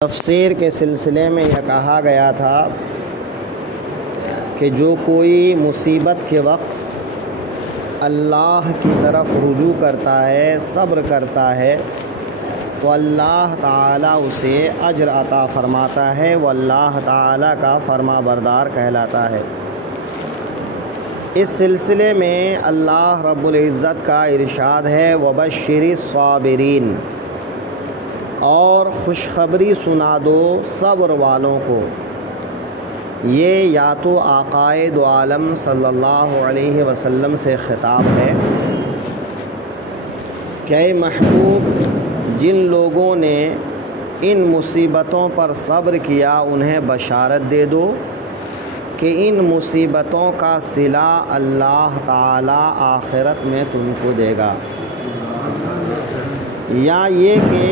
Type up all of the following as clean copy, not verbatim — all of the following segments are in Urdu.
تفسیر کے سلسلے میں یہ کہا گیا تھا کہ جو کوئی مصیبت کے وقت اللہ کی طرف رجوع کرتا ہے، صبر کرتا ہے، تو اللہ تعالیٰ اسے اجر عطا فرماتا ہے، وہ اللہ تعالیٰ کا فرما بردار کہلاتا ہے۔ اس سلسلے میں اللہ رب العزت کا ارشاد ہے وَبَشِّرِ الصَّابِرِينَ، اور خوشخبری سنا دو صبر والوں کو۔ یہ یا تو آقائے دو عالم صلی اللہ علیہ وسلم سے خطاب ہے کہ اے محبوب، جن لوگوں نے ان مصیبتوں پر صبر کیا انہیں بشارت دے دو کہ ان مصیبتوں کا صلہ اللہ تعالی آخرت میں تم کو دے گا، یا یہ کہ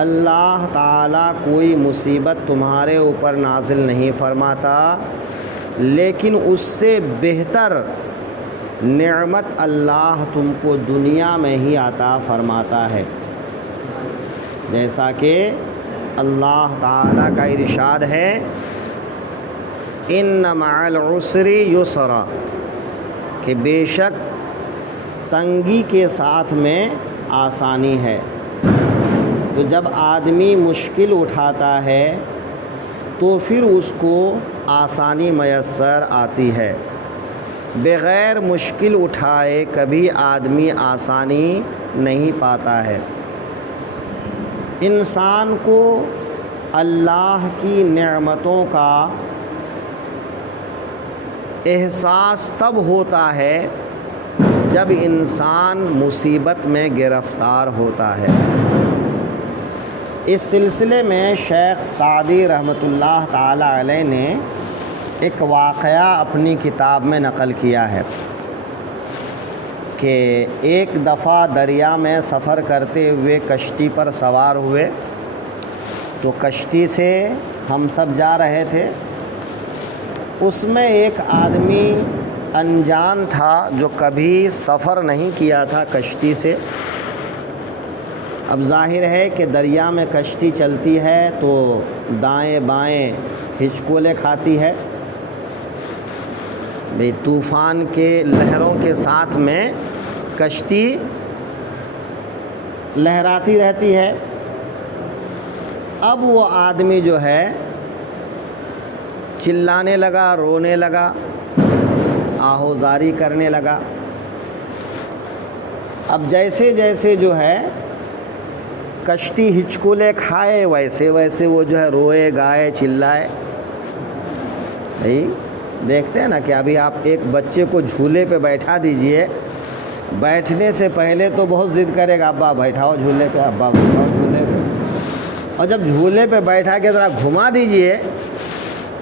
اللہ تعالیٰ کوئی مصیبت تمہارے اوپر نازل نہیں فرماتا، لیکن اس سے بہتر نعمت اللہ تم کو دنیا میں ہی عطا فرماتا ہے، جیسا کہ اللہ تعالیٰ کا ارشاد ہے ان مع العسر یسرا، کہ بے شک تنگی کے ساتھ میں آسانی ہے۔ تو جب آدمی مشکل اٹھاتا ہے تو پھر اس کو آسانی میسر آتی ہے، بغیر مشکل اٹھائے کبھی آدمی آسانی نہیں پاتا ہے۔ انسان کو اللہ کی نعمتوں کا احساس تب ہوتا ہے جب انسان مصیبت میں گرفتار ہوتا ہے۔ اس سلسلے میں شیخ سعدی رحمۃ اللہ تعالی علیہ نے ایک واقعہ اپنی کتاب میں نقل کیا ہے کہ ایک دفعہ دریا میں سفر کرتے ہوئے کشتی پر سوار ہوئے، تو کشتی سے ہم سب جا رہے تھے، اس میں ایک آدمی انجان تھا جو کبھی سفر نہیں کیا تھا کشتی سے۔ اب ظاہر ہے کہ دریا میں کشتی چلتی ہے تو دائیں بائیں ہچکولے کھاتی ہے، طوفان کے لہروں کے ساتھ میں کشتی لہراتی رہتی ہے۔ اب وہ آدمی جو ہے چلانے لگا، رونے لگا، آہوزاری کرنے لگا۔ اب جیسے جیسے جو ہے کشتی ہچکولے کھائے ویسے ویسے وہ جو ہے روئے گائے چلائے۔ بھائی دیکھتے ہیں نا کہ ابھی آپ ایک بچے کو جھولے پہ بیٹھا دیجئے، بیٹھنے سے پہلے تو بہت ضد کرے گا، ابا بیٹھاؤ جھولے پہ، ابا بیٹھاؤ جھولے پہ، اور جب جھولے پہ بیٹھا کے ذرا گھما دیجئے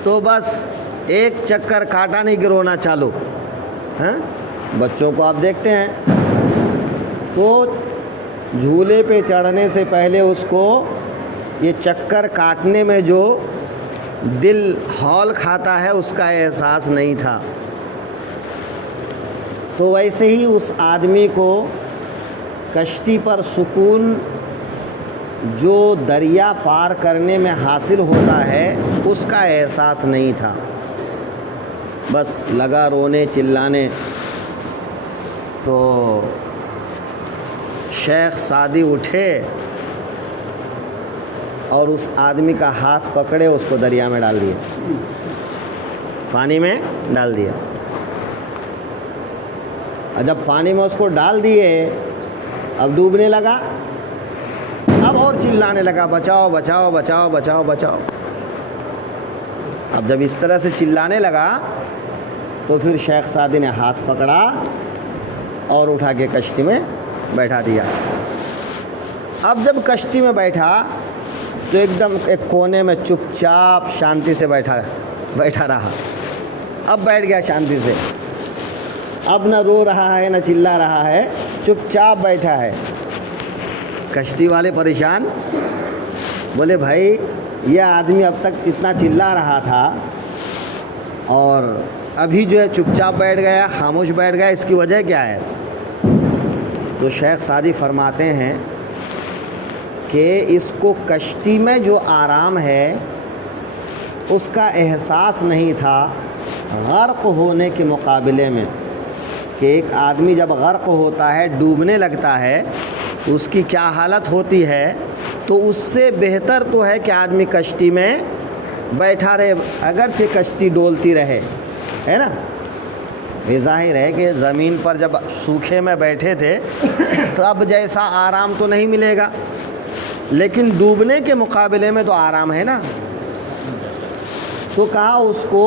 تو بس ایک چکر کاٹا نہیں کہ رونا چالو۔ بچوں کو آپ دیکھتے ہیں تو جھولے پہ چڑھنے سے پہلے اس کو یہ چکر کاٹنے میں جو دل ہول کھاتا ہے اس کا احساس نہیں تھا۔ تو ویسے ہی اس آدمی کو کشتی پر سکون جو دریا پار کرنے میں حاصل ہوتا ہے اس کا احساس نہیں تھا، بس لگا رونے چلانے۔ تو شیخ سعدی اٹھے اور اس آدمی کا ہاتھ پکڑے، اس کو دریا میں ڈال دیا، پانی میں ڈال دیا۔ اور جب پانی میں اس کو ڈال دیے، اب ڈوبنے لگا، اب اور چلانے لگا بچاؤ بچاؤ بچاؤ بچاؤ بچاؤ۔ اب جب اس طرح سے چلانے لگا تو پھر شیخ سعدی نے ہاتھ پکڑا اور اٹھا کے کشتی میں بیٹھا دیا۔ اب جب کشتی میں بیٹھا تو ایک دم ایک کونے میں چپ چاپ شانتی سے بیٹھا رہا۔ اب بیٹھ گیا شانتی سے، اب نہ رو رہا ہے نہ چلا رہا ہے، چپ چاپ بیٹھا ہے۔ کشتی والے پریشان، بولے بھائی یہ آدمی اب تک اتنا چلا رہا تھا اور ابھی جو ہے چپ چاپ بیٹھ گیا، خاموش بیٹھ گیا، اس کی وجہ کیا ہے؟ تو شیخ سعدی فرماتے ہیں کہ اس کو کشتی میں جو آرام ہے اس کا احساس نہیں تھا غرق ہونے کے مقابلے میں، کہ ایک آدمی جب غرق ہوتا ہے، ڈوبنے لگتا ہے تو اس کی کیا حالت ہوتی ہے، تو اس سے بہتر تو ہے کہ آدمی کشتی میں بیٹھا رہے، اگرچہ کشتی ڈولتی رہے، ہے نا۔ یہ ظاہر ہے کہ زمین پر جب سوکھے میں بیٹھے تھے تو اب جیسا آرام تو نہیں ملے گا، لیکن ڈوبنے کے مقابلے میں تو آرام ہے نا۔ تو کہا اس کو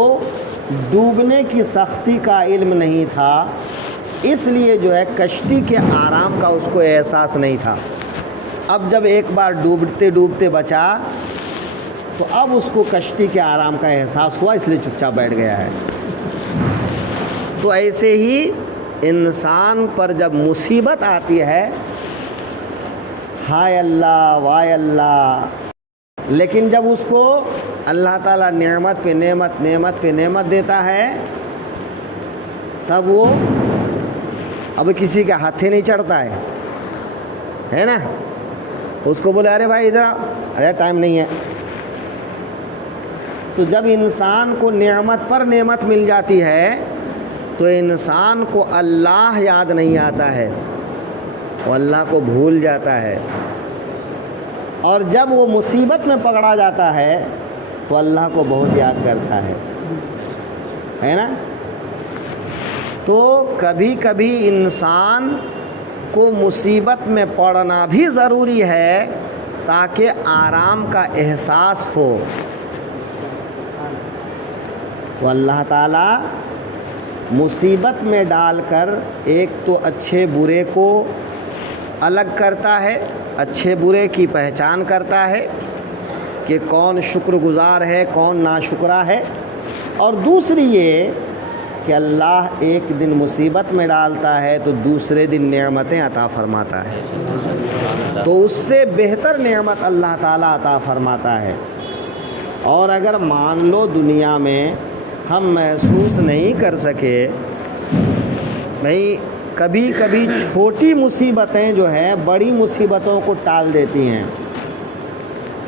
ڈوبنے کی سختی کا علم نہیں تھا، اس لیے جو ہے کشتی کے آرام کا اس کو احساس نہیں تھا۔ اب جب ایک بار ڈوبتے ڈوبتے بچا تو اب اس کو کشتی کے آرام کا احساس ہوا، اس لیے چپ چاپ بیٹھ گیا ہے۔ تو ایسے ہی انسان پر جب مصیبت آتی ہے، ہائے اللہ وائے اللہ، لیکن جب اس کو اللہ تعالیٰ نعمت پہ نعمت نعمت پہ نعمت دیتا ہے، تب وہ اب کسی کے ہاتھے نہیں چڑھتا ہے نا۔ اس کو بولے ارے بھائی ادھر، ارے ٹائم نہیں ہے۔ تو جب انسان کو نعمت پر نعمت مل جاتی ہے تو انسان کو اللہ یاد نہیں آتا ہے، وہ اللہ کو بھول جاتا ہے، اور جب وہ مصیبت میں پکڑا جاتا ہے تو اللہ کو بہت یاد کرتا ہے نا۔ تو کبھی کبھی انسان کو مصیبت میں پڑنا بھی ضروری ہے تاکہ آرام کا احساس ہو۔ تو اللہ تعالیٰ مصیبت میں ڈال کر ایک تو اچھے برے کو الگ کرتا ہے، اچھے برے کی پہچان کرتا ہے کہ کون شکر گزار ہے کون ناشکرا ہے، اور دوسری یہ کہ اللہ ایک دن مصیبت میں ڈالتا ہے تو دوسرے دن نعمتیں عطا فرماتا ہے، تو اس سے بہتر نعمت اللہ تعالیٰ عطا فرماتا ہے۔ اور اگر مان لو دنیا میں ہم محسوس نہیں کر سکے، بھئی کبھی کبھی چھوٹی مصیبتیں جو ہیں بڑی مصیبتوں کو ٹال دیتی ہیں،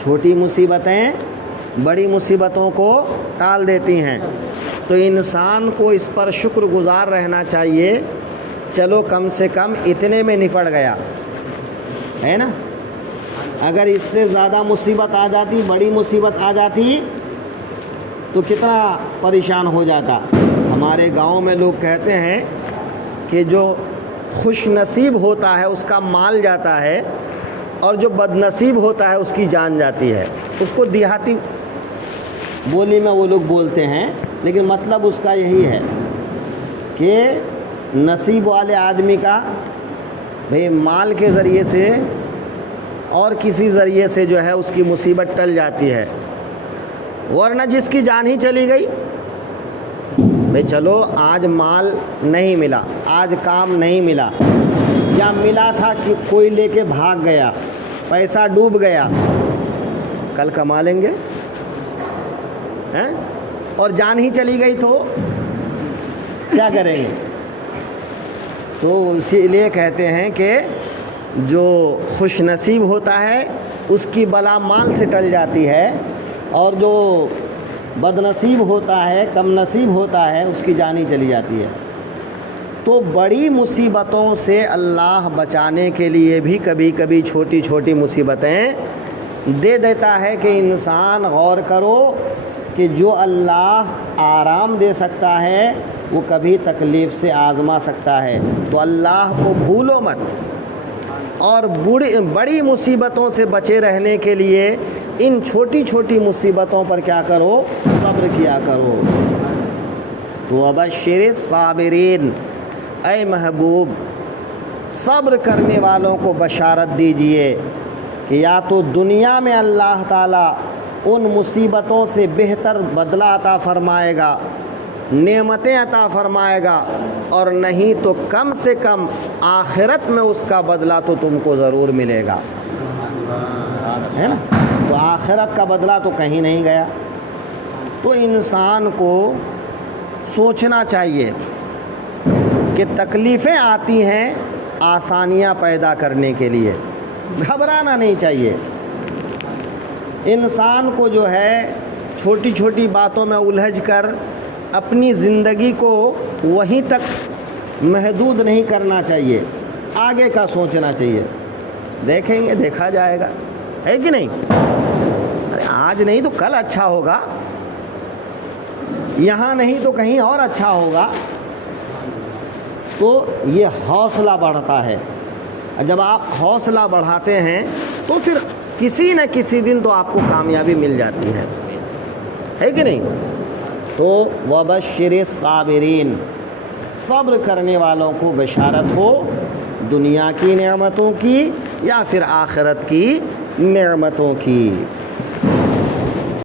چھوٹی مصیبتیں بڑی مصیبتوں کو ٹال دیتی ہیں، تو انسان کو اس پر شکر گزار رہنا چاہیے، چلو کم سے کم اتنے میں نپٹ گیا ہے نا۔ اگر اس سے زیادہ مصیبت آ جاتی، بڑی مصیبت آ جاتی تو کتنا پریشان ہو جاتا۔ ہمارے گاؤں میں لوگ کہتے ہیں کہ جو خوش نصیب ہوتا ہے اس کا مال جاتا ہے، اور جو بد نصیب ہوتا ہے اس کی جان جاتی ہے۔ اس کو دیہاتی بولی میں وہ لوگ بولتے ہیں، لیکن مطلب اس کا یہی ہے کہ نصیب والے آدمی کا بھئی مال کے ذریعے سے اور کسی ذریعے سے جو ہے اس کی مصیبت ٹل جاتی ہے، ورنہ جس کی جان ہی چلی گئی، بھئی چلو آج مال نہیں ملا، آج کام نہیں ملا، یا ملا تھا کہ کوئی لے کے بھاگ گیا، پیسہ ڈوب گیا، کل کما لیں گے، اور جان ہی چلی گئی تو کیا کریں گے؟ تو اسی لیے کہتے ہیں کہ جو خوش نصیب ہوتا ہے اس کی بلا مال سے ٹل جاتی ہے، اور جو بد نصیب ہوتا ہے کم نصیب ہوتا ہے اس کی جان ہی چلی جاتی ہے۔ تو بڑی مصیبتوں سے اللہ بچانے کے لیے بھی کبھی کبھی چھوٹی چھوٹی مصیبتیں دے دیتا ہے کہ انسان غور کرو کہ جو اللہ آرام دے سکتا ہے وہ کبھی تکلیف سے آزما سکتا ہے، تو اللہ کو بھولو مت، اور بڑی مصیبتوں سے بچے رہنے کے لیے ان چھوٹی چھوٹی مصیبتوں پر کیا کرو؟ صبر کیا کرو۔ تو وبشر الصابرین، اے محبوب صبر کرنے والوں کو بشارت دیجئے کہ یا تو دنیا میں اللہ تعالیٰ ان مصیبتوں سے بہتر بدلہ عطا فرمائے گا، نعمتیں عطا فرمائے گا، اور نہیں تو کم سے کم آخرت میں اس کا بدلہ تو تم کو ضرور ملے گا، ہے نا۔ تو آخرت کا بدلہ تو کہیں نہیں گیا۔ تو انسان کو سوچنا چاہیے کہ تکلیفیں آتی ہیں آسانیاں پیدا کرنے کے لیے، گھبرانا نہیں چاہیے. انسان کو جو ہے چھوٹی چھوٹی باتوں میں الجھ کر اپنی زندگی کو وہیں تک محدود نہیں کرنا چاہیے, آگے کا سوچنا چاہیے. دیکھیں گے, دیکھا جائے گا, ہے کہ نہیں؟ آج نہیں تو کل اچھا ہوگا, یہاں نہیں تو کہیں اور اچھا ہوگا. تو یہ حوصلہ بڑھتا ہے. جب آپ حوصلہ بڑھاتے ہیں تو پھر کسی نہ کسی دن تو آپ کو کامیابی مل جاتی ہے کہ نہیں؟ تو وَبَشِّرِ الصَّابِرِينَ, صبر کرنے والوں کو بشارت ہو دنیا کی نعمتوں کی یا پھر آخرت کی نعمتوں کی.